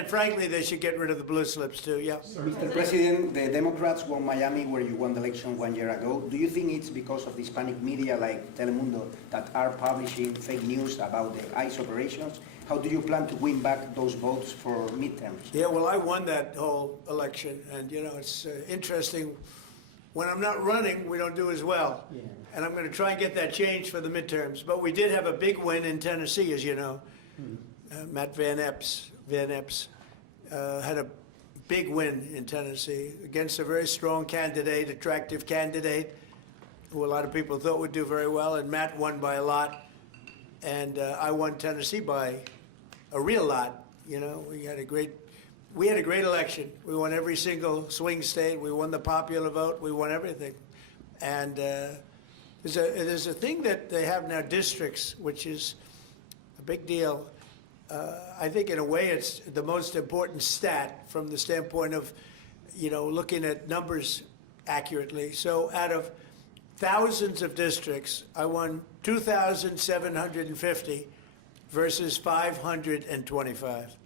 and frankly, they should get rid of the blue slips too. Yeah. Mr. President, the Democrats won Miami, where you won the election 1 year ago. Do you think it's because of the Hispanic media like Telemundo that are publishing fake news about the ICE operations? How do you plan to win back those votes for midterms? Yeah, well, I won that whole election, and you know, it's interesting. When I'm not running, we don't do as well. Yeah. And I'm going to try and get that changed for the midterms. But we did have a big win in Tennessee, as you know. Matt Van Epps had a big win in Tennessee against a very strong candidate, attractive candidate, who a lot of people thought would do very well. And Matt won by a lot. And I won Tennessee by a real lot. You know, we had a great election. We won every single swing state. We won the popular vote. We won everything. And there's a thing that they have now, districts, which is a big deal. I think in a way it's the most important stat from the standpoint of, you know, looking at numbers accurately. So out of thousands of districts, I won 2,750 versus 525.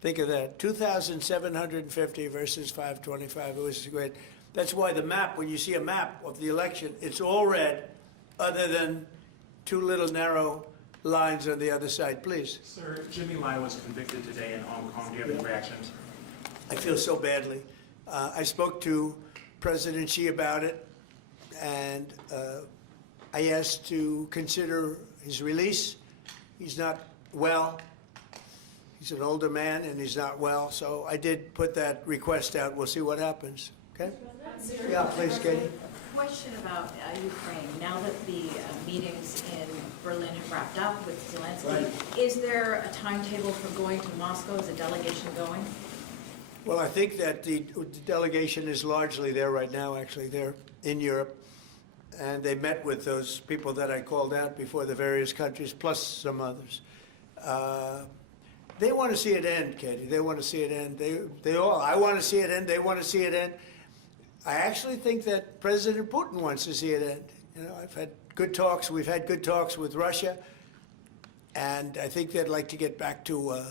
Think of that, 2,750 versus 525. It was great. That's why the map, when you see a map of the election, it's all red, other than two little narrow lines on the other side. Please. Sir, Jimmy Lai was convicted today in Hong Kong. Do you have any reactions? I feel so badly. I spoke to President Xi about it, and I asked to consider his release. He's not well. He's an older man, and he's not well. So I did put that request out. We'll see what happens. Okay? Yeah, please, Katie. Question about Ukraine. Now that the meetings in Berlin have wrapped up with Zelensky, Right. Is there a timetable for going to Moscow? Is a delegation going? Well, I think that the delegation is largely there right now, actually. They're in Europe, and they met with those people that I called out before, the various countries, plus some others. They want to see it end, Katie. They want to see it end. They all, I want to see it end. They want to see it end. I actually think that President Putin wants to see it end. You know, I've had good talks. We've had good talks with Russia, and I think they'd like to get back to a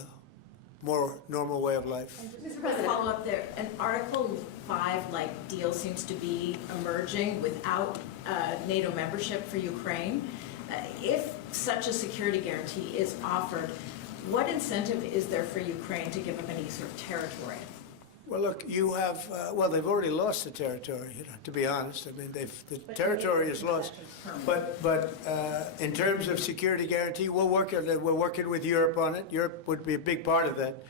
more normal way of life. Mr. President, follow up there. An Article 5-like deal seems to be emerging without NATO membership for Ukraine. If such a security guarantee is offered, what incentive is there for Ukraine to give up any sort of territory? Well, look, you have, well, they've already lost the territory, you know, to be honest. I mean, the territory is lost. But in terms of security guarantee, we're working with Europe on it. Europe would be a big part of that.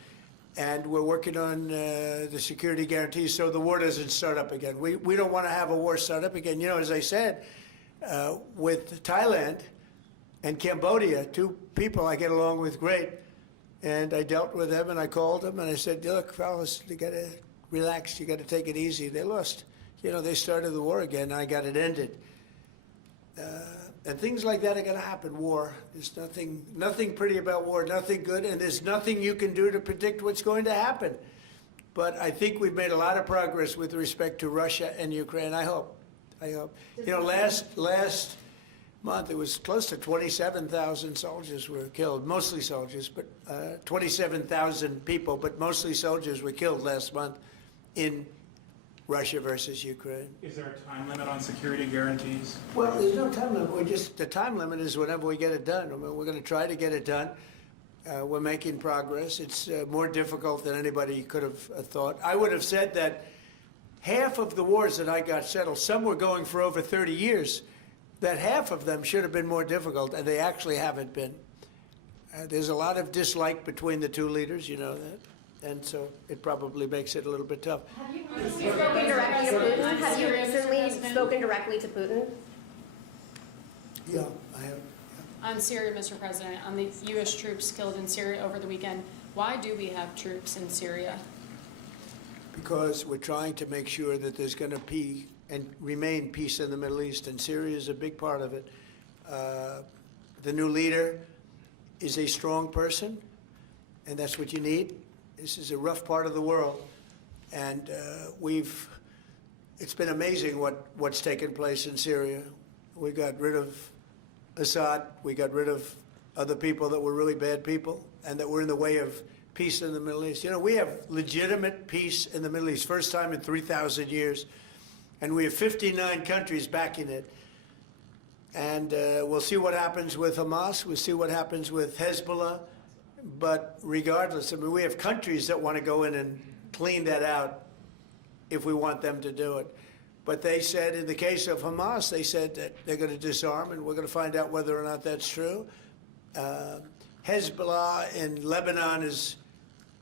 And we're working on the security guarantees so the war doesn't start up again. We don't want to have a war start up again. You know, as I said, with Thailand and Cambodia, two people I get along with great. And I dealt with them, and I called them, and I said, look, fellas, you got to relax. You got to take it easy. They lost. You know, they started the war again, and I got it ended. And things like that are going to happen, war. There's nothing pretty about war, nothing good, and there's nothing you can do to predict what's going to happen. But I think we've made a lot of progress with respect to Russia and Ukraine, I hope. You know, last month, it was close to 27,000 soldiers were killed, mostly soldiers, but 27,000 people, but mostly soldiers were killed last month in Russia versus Ukraine. Is there a time limit on security guarantees? Well, there's no time limit. The time limit is whenever we get it done. I mean, we're going to try to get it done. We're making progress. It's more difficult than anybody could have thought. I would have said that half of the wars that I got settled, some were going for over 30 years, that half of them should have been more difficult, and they actually haven't been. There's a lot of dislike between the two leaders, you know that, and so it probably makes it a little bit tough. Have you recently spoken directly to Putin? Have you recently spoken directly to Putin? Yeah, I have. On Syria, Mr. President, on the U.S. troops killed in Syria over the weekend, why do we have troops in Syria? Because we're trying to make sure that there's going to be and remain peace in the Middle East, and Syria is a big part of it. The new leader is a strong person, and that's what you need. This is a rough part of the world, and it's been amazing what's taken place in Syria. We got rid of Assad, we got rid of other people that were really bad people and that were in the way of peace in the Middle East. You know, we have legitimate peace in the Middle East, first time in 3,000 years, and we have 59 countries backing it. And we'll see what happens with Hamas. We'll see what happens with Hezbollah. But regardless, I mean, we have countries that want to go in and clean that out if we want them to do it. But they said, in the case of Hamas, they said that they're going to disarm, and we're going to find out whether or not that's true. Hezbollah in Lebanon has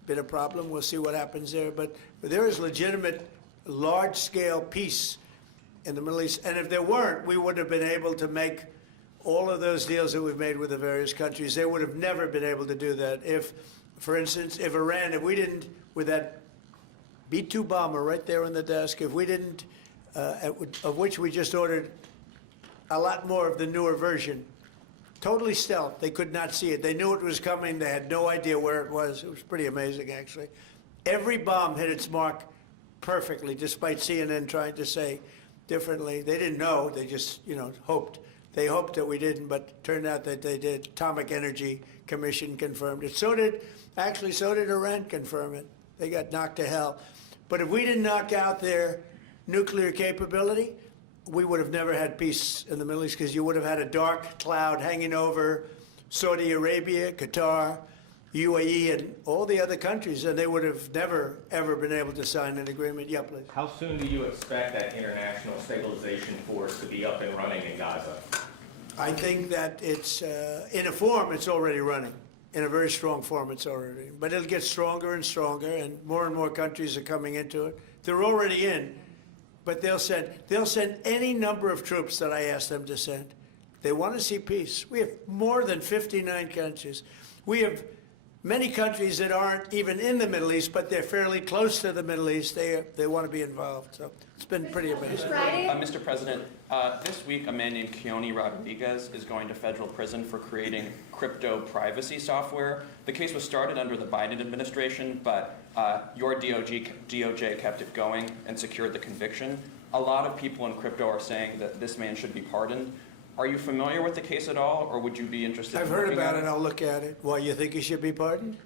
been a problem. We'll see what happens there. But there is legitimate, large-scale peace in the Middle East. And if there weren't, we wouldn't have been able to make all of those deals that we've made with the various countries. They would have never been able to do that. If, for instance, if Iran, if we didn't, with that B-2 bomber right there on the desk, if we didn't, of which we just ordered a lot more of the newer version, totally stealth. They could not see it. They knew it was coming. They had no idea where it was. It was pretty amazing, actually. Every bomb hit its mark perfectly, despite CNN trying to say differently. They didn't know. They just, you know, hoped. They hoped that we didn't, but it turned out that they did. Atomic Energy Commission confirmed it. So did Iran confirm it. They got knocked to hell. But if we didn't knock out their nuclear capability, we would have never had peace in the Middle East, because you would have had a dark cloud hanging over Saudi Arabia, Qatar, UAE, and all the other countries, and they would have never, ever been able to sign an agreement. Yeah, please. How soon do you expect that international stabilization force to be up and running in Gaza? I think that it's, in a form, it's already running. In a very strong form, it's already. But it'll get stronger and stronger, and more countries are coming into it. They're already in, but they'll send any number of troops that I ask them to send. They want to see peace. We have more than 59 countries. We have many countries that aren't even in the Middle East, but they're fairly close to the Middle East. They want to be involved. So it's been pretty amazing. Mr. President, this week a man named Keoni Rodriguez is going to federal prison for creating crypto privacy software. The case was started under the Biden administration, but your DOJ kept it going and secured the conviction. A lot of people in crypto are saying that this man should be pardoned. Are you familiar with the case at all, or would you be interested in I've heard looking about at it. I'll look at it. Why, you think he should be pardoned?